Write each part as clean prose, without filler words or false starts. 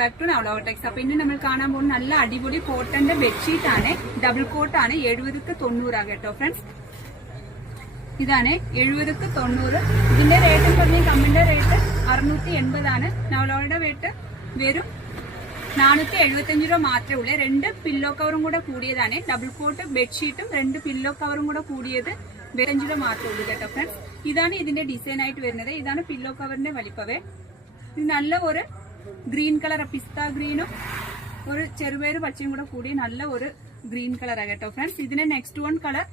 Back to നവലോടെക്സ്. അപ്പൊ ഇന്ന് നമ്മൾ കാണാൻ പോകുന്ന നല്ല അടിപൊളി കോട്ടന്റെ ബെഡ്ഷീറ്റ് ആണ്. ഡബിൾ കോട്ടാണ്. 70-90 കേട്ടോ ഫ്രണ്ട്സ്. ഇതാണ് 70-90. ഇതിന്റെ റേറ്റ് പറഞ്ഞ കമ്മിന്റെ റേറ്റ് 680 ആണ്. നവലോയുടെ റേറ്റ് വെറും 475 രൂപ മാത്രമേ ഉള്ളൂ. 2 പില്ലോ കവറും കൂടെ കൂടിയതാണ്. ഡബിൾ കോട്ട് ബെഡ്ഷീറ്റും 2 പില്ലോ കവറും കൂടെ കൂടിയത് 5 രൂപ മാത്രമേ ഉള്ളൂ കേട്ടോ ഫ്രണ്ട്സ്. ഇതാണ് ഇതിന്റെ ഡിസൈൻ ആയിട്ട് വരുന്നത്. ഇതാണ് പില്ലോ കവറിന്റെ വലിപ്പവേ. ഇത് നല്ല ഒരു ഗ്രീൻ കളർ, പിസ്ത ഗ്രീനും ഒരു ചെറുപയറ് പച്ചയും കൂടെ കൂടി നല്ല ഒരു ഗ്രീൻ കളറാണ് കേട്ടോ ഫ്രണ്ട്സ്. ഇതിന്റെ നെക്സ്റ്റ് വൺ കളർ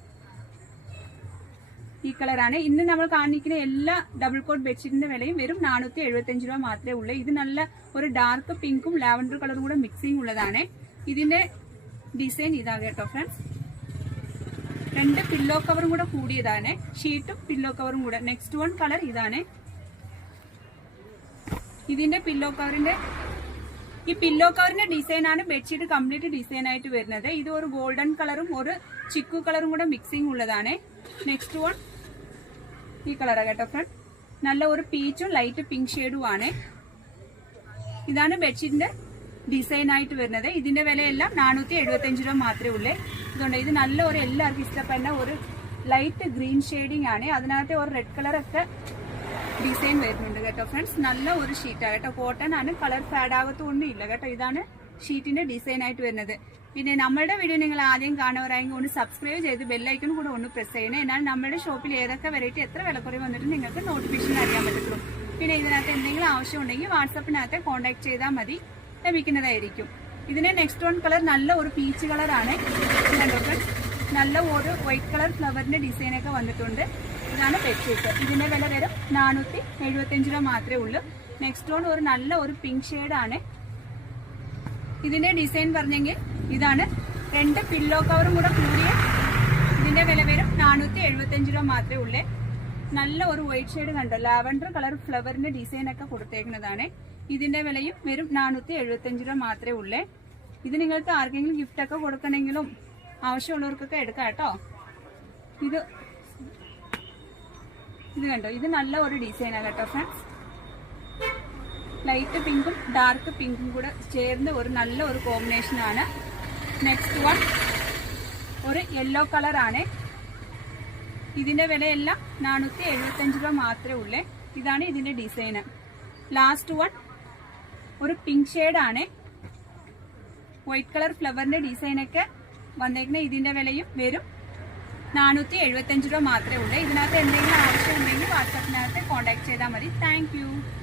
ഈ കളറാണ്. ഇന്ന് നമ്മൾ കാണിക്കുന്ന എല്ലാ ഡബിൾ കോട്ട് ബെഡ്ഷീറ്റിന്റെ വിലയും വെറും 475 രൂപ മാത്രമേ ഉള്ളൂ. ഇത് നല്ല ഒരു ഡാർക്ക് പിങ്കും ലാവൻഡർ കളറും കൂടെ മിക്സിംഗ് ഉള്ളതാണ്. ഇതിന്റെ ഡിസൈൻ ഇതാ കേട്ടോ ഫ്രണ്ട്സ്. 2 പില്ലോ കവറും കൂടെ കൂടിയതാണ്. ഷീറ്റും പില്ലോ കവറും കൂടെ. നെക്സ്റ്റ് വൺ കളർ ഇതാണ്. ഇതിന്റെ പില്ലോ കവറിന്റെ ഡിസൈൻ ആണ് ബെഡ്ഷീറ്റ് കംപ്ലീറ്റ് ഡിസൈൻ ആയിട്ട് വരുന്നത്. ഇത് ഒരു ഗോൾഡൻ കളറും ഒരു ചിക്കു കളറും കൂടെ മിക്സിംഗ് ഉള്ളതാണ്. നെക്സ്റ്റ് വൺ ഈ കളറാണ് കേട്ടോ ഫ്രണ്ട്. നല്ല ഒരു പീച്ചും ലൈറ്റ് പിങ്ക് ഷെയ്ഡും ആണ്. ഇതാണ് ബെഡ്ഷീറ്റിന്റെ ഡിസൈൻ ആയിട്ട് വരുന്നത്. ഇതിന്റെ വിലയെല്ലാം 475 രൂപ മാത്രമേ ഉള്ളൂ. ഇതുകൊണ്ട് ഇത് നല്ല ഒരു എല്ലാവർക്കും ഇഷ്ടപ്പെടുന്ന ഒരു ലൈറ്റ് ഗ്രീൻ ഷെയ്ഡിങ് ആണ്. അതിനകത്ത് ഒരു റെഡ് കളറൊക്കെ ഡിസൈൻ വരുന്നുണ്ട് കേട്ടോ ഫ്രണ്ട്സ്. നല്ല ഒരു ഷീറ്റാണ് കേട്ടോ. കോട്ടൺ ആണ്. കളർ ഫാഡ് ആകത്തൊന്നും ഇല്ല കേട്ടോ. ഇതാണ് ഷീറ്റിന്റെ ഡിസൈൻ ആയിട്ട് വരുന്നത്. പിന്നെ നമ്മുടെ വീഡിയോ നിങ്ങൾ ആദ്യം കാണുന്നവരായെങ്കിൽ ഒന്ന് സബ്സ്ക്രൈബ് ചെയ്ത് ബെല്ലൈക്കൺ കൂടെ ഒന്ന് പ്രസ് ചെയ്യണേ. എന്നാൽ നമ്മുടെ ഷോപ്പിൽ ഏതൊക്കെ വെറൈറ്റി എത്ര വിലക്കുറവ് വന്നിട്ട് നിങ്ങൾക്ക് നോട്ടിഫിക്കേഷൻ അറിയാൻ പറ്റത്തുള്ളൂ. പിന്നെ ഇതിനകത്ത് എന്തെങ്കിലും ആവശ്യം ഉണ്ടെങ്കിൽ വാട്സാപ്പിനകത്ത് കോൺടാക്ട് ചെയ്താൽ മതി, ലഭിക്കുന്നതായിരിക്കും. ഇതിന്റെ നെക്സ്റ്റ് വൺ കളർ നല്ല ഒരു പീച്ച് കളറാണ്. നല്ല ഒരു വൈറ്റ് കളർ ഫ്ലവറിന്റെ ഡിസൈനൊക്കെ വന്നിട്ടുണ്ട്. ഇതാണ് ബെഡ്ഷീറ്റ്. ഇതിന്റെ വില വരും 475 രൂപ മാത്രമേ ഉള്ളൂ. നെക്സ്റ്റ് വൺ ഒരു നല്ല ഒരു പിങ്ക് ഷെയ്ഡാണ്. ഇതിന്റെ ഡിസൈൻ പറഞ്ഞെങ്കിൽ ഇതാണ്. 2 പില്ലോ കവറും കൂടെ കൂടിയ ഇതിന്റെ വില വരും 475 രൂപ മാത്രമേ ഉള്ളൂ. നല്ല ഒരു വൈറ്റ് ഷെയ്ഡ് കണ്ടോ, ലാവൻഡർ കളർ ഫ്ലവറിന്റെ ഡിസൈൻ ഒക്കെ കൊടുത്തേക്കുന്നതാണ്. ഇതിന്റെ വിലയും വരും 475 രൂപ മാത്രമേ ഉള്ളൂ. ഇത് നിങ്ങൾക്ക് ആർക്കെങ്കിലും ഗിഫ്റ്റ് ഒക്കെ കൊടുക്കണമെങ്കിലും ആവശ്യമുള്ളവർക്കൊക്കെ എടുക്കാം കേട്ടോ. ഇത് കണ്ടോ, ഇത് നല്ല ഒരു ഡിസൈനാണ് കേട്ടോ ഫ്രണ്ട്സ്. ലൈറ്റ് പിങ്കും ഡാർക്ക് പിങ്കും കൂടെ ചേർന്ന് ഒരു നല്ല ഒരു കോമ്പിനേഷൻ ആണ്. നെക്സ്റ്റ് വൺ ഒരു യെല്ലോ കളറാണ്. ഇതിന്റെ വിലയെല്ലാം 475 രൂപ മാത്രമേ ഉള്ളൂ. ഇതാണ് ഇതിന്റെ ഡിസൈന്. ലാസ്റ്റ് വൺ ഒരു പിങ്ക് ഷെയ്ഡാണ്. വൈറ്റ് കളർ ഫ്ലവറിന്റെ ഡിസൈനൊക്കെ വന്നേക്കുന്ന. ഇതിന്റെ വിലയും വരും 475 രൂപ മാത്രമേ ഉള്ളൂ. ഇതിനകത്ത് എന്തെങ്കിലും ആവശ്യം ഉണ്ടെങ്കിൽ വാട്സാപ്പിനകത്ത് കോൺടാക്ട് ചെയ്താൽ മതി. താങ്ക്